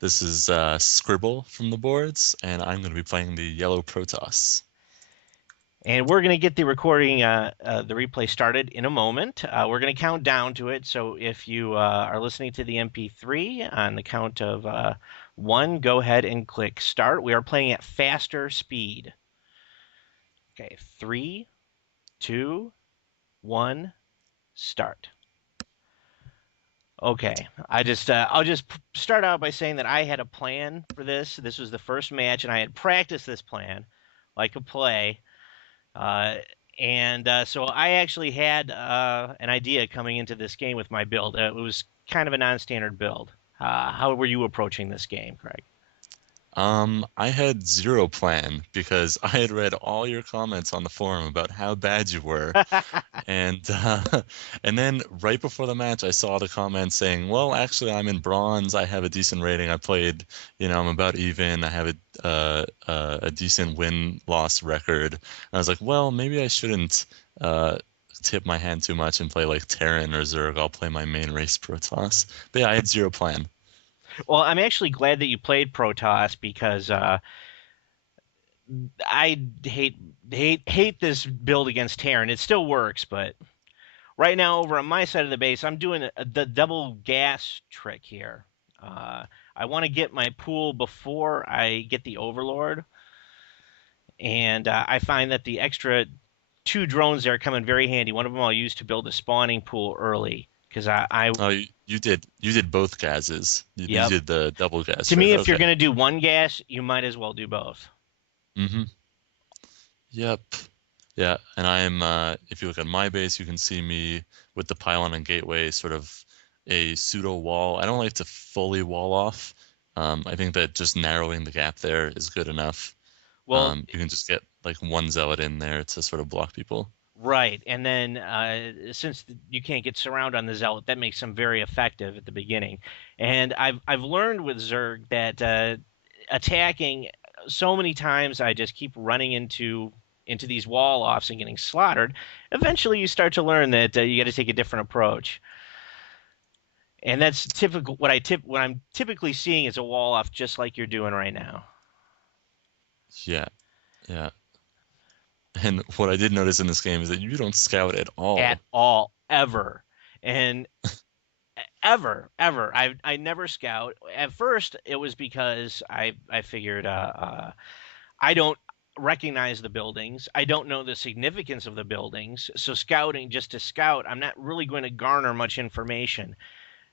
This is Scribble from the boards, and I'm going to be playing the yellow Protoss. And we're going to get the recording, the replay started in a moment. We're going to count down to it. So if you are listening to the MP3 on the count of one, go ahead and click start. We are playing at faster speed. Okay, three, two, one, start. Okay, I'll just start out by saying that I had a plan for this. This was the first match, and I had practiced this plan like a play. Uh, so I actually had an idea coming into this game with my build. It was kind of a non-standard build. How were you approaching this game, Craig? I had zero plan because I had read all your comments on the forum about how bad you were, and and then right before the match, I saw the comment saying, "Well, actually, I'm in bronze. I have a decent rating. I played, I'm about even. I have a decent win-loss record." And I was like, "Well, maybe I shouldn't tip my hand too much and play like Terran or Zerg. I'll play my main race Protoss." But yeah, I had zero plan. Well, I'm actually glad that you played Protoss because I hate this build against Terran. It still works, but right now over on my side of the base, I'm doing the double gas trick here. I want to get my pool before I get the Overlord, and I find that the extra two drones there come in very handy. One of them I'll use to build a spawning pool early because Oh, you did both gases. You yep. did the double gas To trick. me, if you're Okay. going to do one gas, you might as well do both. Mm-hmm. Yep. Yeah, and I'm if you look at my base, you can see me with the pylon and gateway, sort of a pseudo wall. I don't like to fully wall off. I think that just narrowing the gap there is good enough. Well, You can just get like one zealot in there to sort of block people. right, and then since you can't get surround on the zealot, that makes them very effective at the beginning. And I've learned with Zerg that attacking so many times, I just keep running into these wall offs and getting slaughtered. Eventually, you start to learn that you got to take a different approach. And that's typical. What I'm typically seeing is a wall off, just like you're doing right now. Yeah, yeah. And what I did notice in this game is that you don't scout at At all. all, ever. And ever. I never scout. At first, it was because I figured I don't recognize the buildings. I don't know the significance of the buildings. So scouting just to scout, I'm not really going to garner much information.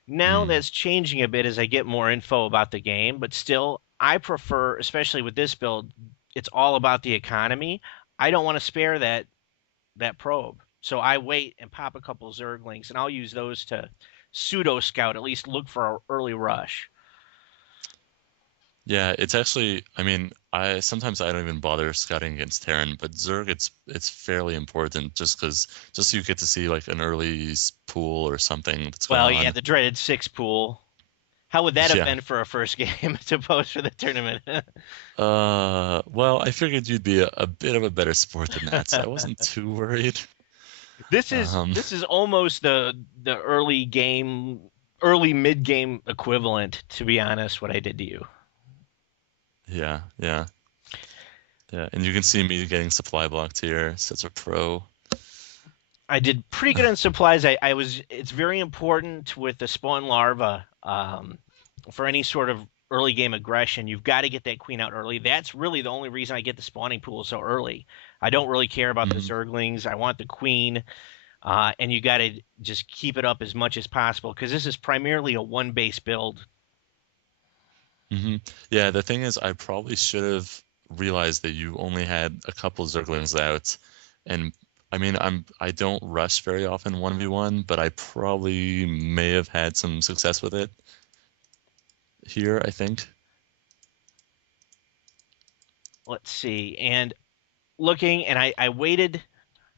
Now Mm, that's changing a bit as I get more info about the game, but still, I prefer, especially with this build, it's all about the economy. I don't want to spare that probe. So I wait and pop a couple Zerglings, and I'll use those to pseudo scout, at least look for an early rush. yeah, it's actually, I mean, I sometimes I don't even bother scouting against Terran, but Zerg, it's fairly important just so you get to see like an early pool or something that's going Well, yeah, on. the dreaded six pool. How would that have Yeah. been for a first game to post for the tournament? Well, I figured you'd be a bit of a better sport than that, so I wasn't too worried. this is Um, this is almost the early mid game equivalent, to be honest. What I did to you. yeah, yeah, yeah, and you can see me getting supply blocked here. So it's a pro. I did pretty good on supplies. I was. It's very important with the spawn larva. For any sort of early game aggression, you've got to get that queen out early. That's really the only reason I get the spawning pool so early. I don't really care about the Hmm. zerglings. I want the queen, and you got to just keep it up as much as possible because this is primarily a one base build. Hmm. Yeah, the thing is, I probably should have realized that you only had a couple Zerglings out, and I mean, I don't rush very often 1v1, but I probably may have had some success with it here, I think. Let's see, and looking, and I waited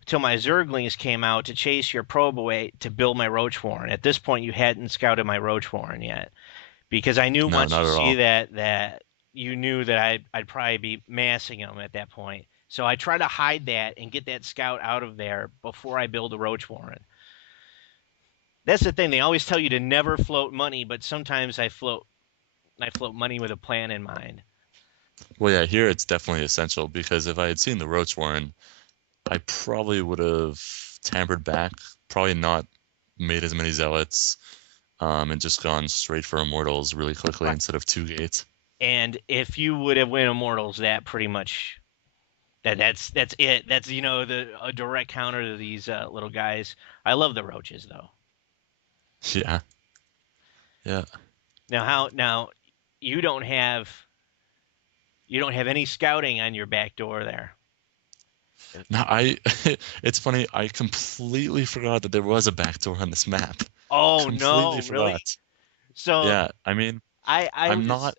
till my zerglings came out to chase your probe away to build my roach warren. At this point, you hadn't scouted my roach warren yet. Because I knew No, once you not at see all. that you knew that I'd probably be massing them at that point. So I try to hide that and get that scout out of there before I build a roach warren. That's the thing. They always tell you to never float money, but sometimes I float I float money with a plan in mind. Well, yeah, here it's definitely essential because if I had seen the Roach Warren, I probably would have tampered back, probably not made as many zealots, and just gone straight for immortals really quickly Right. instead of two gates. And if you would have win Immortals, that pretty much that's it. That's the a direct counter to these little guys. I love the roaches though. Yeah, yeah. Now you don't have you don't have any scouting on your back door there. Now I, it's funny, I completely forgot that there was a backdoor on this map. Oh Completely no, really? forgot. So Yeah, I mean, I I'm was not.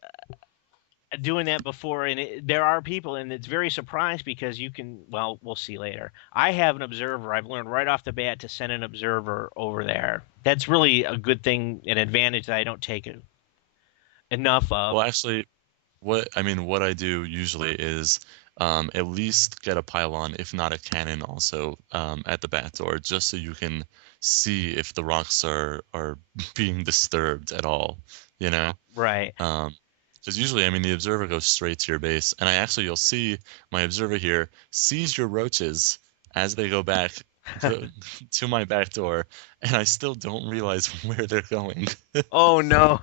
doing that before, and there are people, and it's very surprised because you can. Well, we'll see later. I have an observer. I've learned right off the bat to send an observer over there. That's really a good thing, an advantage that I don't take enough of. Well, actually, what I do usually is at least get a pylon, if not a cannon, also at the back door, just so you can see if the rocks are being disturbed at all, you know? Right. Because usually, I mean, the observer goes straight to your base, and I actually you'll see my observer here sees your roaches as they go back to to my back door, and I still don't realize where they're going. Oh no,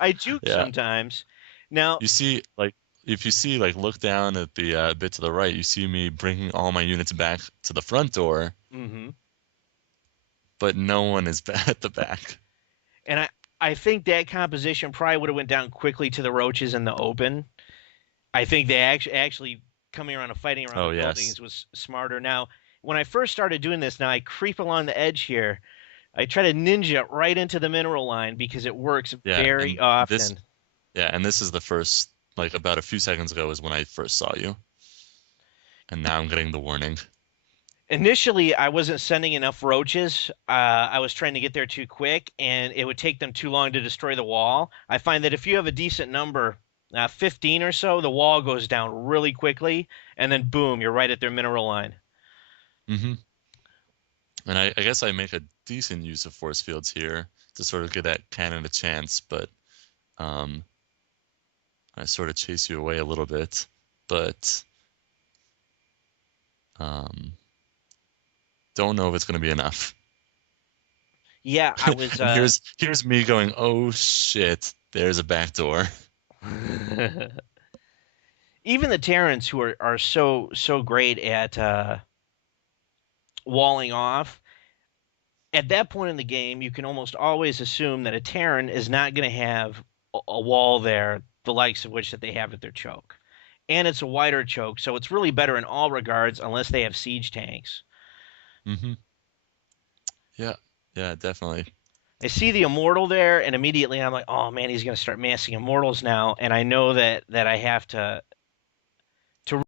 I juke Yeah. sometimes. Now, You see, like, if you see, like, look down at the bit to the right, you see me bringing all my units back to the front door, hmm but no one is at the back. and I think that composition probably would have went down quickly to the roaches in the open. I think they actually coming around and fighting around the Oh, yes. buildings was smarter. Now, when I first started doing this, now I creep along the edge here. I try to ninja right into the mineral line because it works Yeah, very and this, often. yeah, and this is the first, like, about a few seconds ago is when I first saw you, and now I'm getting the warning. Initially, I wasn't sending enough roaches. I was trying to get there too quick, and it would take them too long to destroy the wall. I find that if you have a decent number, 15 or so, the wall goes down really quickly, and then boom, you're right at their mineral line. Hmm. And I guess I make a decent use of force fields here to sort of give that cannon a chance, but um, I sort of chase you away a little bit, but um, don't know if it's going to be enough. Yeah, I was. And here's me going, oh shit, there's a back door. Even the Terrans who are so great at walling off, at that point in the game, you can almost always assume that a Terran is not going to have a wall there, the likes of which that they have at their choke. And it's a wider choke, so it's really better in all regards, unless they have siege tanks. Hmm. Yeah, yeah, definitely. I see the immortal there, and immediately I'm like, oh man, he's going to start massing immortals now, and I know that I have to